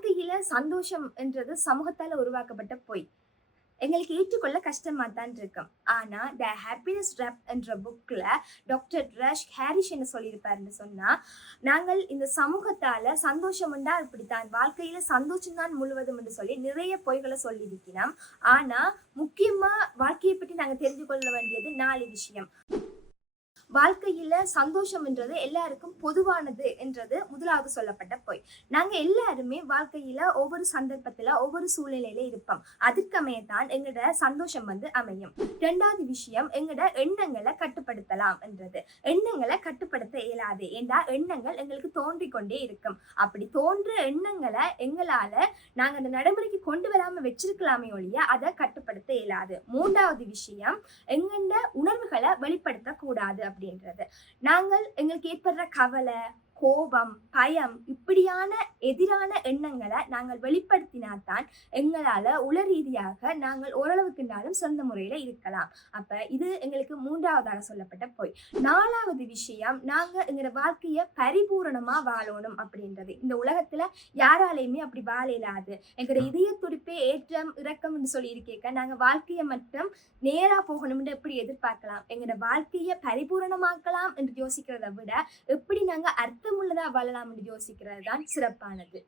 வாழ்க்கையில சந்தோஷம் என்றது சமூகத்தால உருவாக்கப்பட்ட பொய். எங்களுக்கு ஏற்றுக்கொள்ள கஷ்டமா தான் இருக்கும். ஆனா த ஹாப்பினஸ் ரப் என்ற புக்ல டாக்டர் ரஷ் ஹாரிஷ் என்ன சொல்லியிருப்பாருன்னு சொன்னா நாங்கள் இந்த சமூகத்தால சந்தோஷம் உண்டா? இப்படித்தான் வாழ்க்கையில சந்தோஷம் தான் முழுவதும் என்று சொல்லி நிறைய பொய்களை சொல்லியிருக்கிறோம். ஆனா முக்கியமா வாழ்க்கையை பற்றி நாங்கள் தெரிஞ்சு கொள்ள வேண்டியது நாலு விஷயம். வாழ்க்கையில சந்தோஷம்ன்றது எல்லாருக்கும் பொதுவானது என்றது முதலாவது சொல்லப்பட்ட பொய். நாங்க எல்லாருமே வாழ்க்கையில ஒவ்வொரு சந்தர்ப்பத்துல ஒவ்வொரு சூழ்நிலையில இருப்போம். அதற்கமைய தான் எங்களோட சந்தோஷம் வந்து அமையும். ரெண்டாவது விஷயம் எங்களோட எண்ணங்களை கட்டுப்படுத்தலாம் என்றது. எண்ணங்களை கட்டுப்படுத்த இயலாது. ஏண்டா? எண்ணங்கள் எங்களுக்கு தோன்றி கொண்டே இருக்கும். அப்படி தோன்ற எண்ணங்களை எங்களால நாங்க அந்த நடைமுறைக்கு கொண்டு வராம வச்சிருக்கலாமே ஒழிய அதை கட்டுப்படுத்த இயலாது. மூன்றாவது விஷயம் எங்கெண்ட உணர்வுகளை வெளிப்படுத்த கூடாது அப்படின்றது. நாங்கள் எங்களுக்கு ஏற்படுற கவலை கோபம் பயம் இப்படியான எதிரான எண்ணங்களை நாங்கள் வெளிப்படுத்தினாதான் எங்களால உள ரீதியாக நாங்கள் ஓரளவுக்குனாலும் சொந்த முறையில இருக்கலாம். அப்ப இது எங்களுக்கு மூன்றாவதாக சொல்லப்பட்ட பொய். நாலாவது விஷயம் நாங்க எங்களோட வாழ்க்கைய பரிபூரணமா வாழணும் அப்படின்றது. இந்த உலகத்துல யாராலையுமே அப்படி வாழ இயலாது. எங்களோட இதய துடிப்பே ஏற்றம் இறக்கம்னு சொல்லி இருக்கேக்க நாங்க வாழ்க்கையை மட்டும் நேரா போகணும்னு எப்படி எதிர்பார்க்கலாம்? எங்களோட வாழ்க்கையை பரிபூரணமாக்கலாம் என்று யோசிக்கிறதை விட எப்படி எப்படி நாங்கள் வாழலாம் வாழலாம்னு யோசிக்கிறது தான் சிறப்பானது.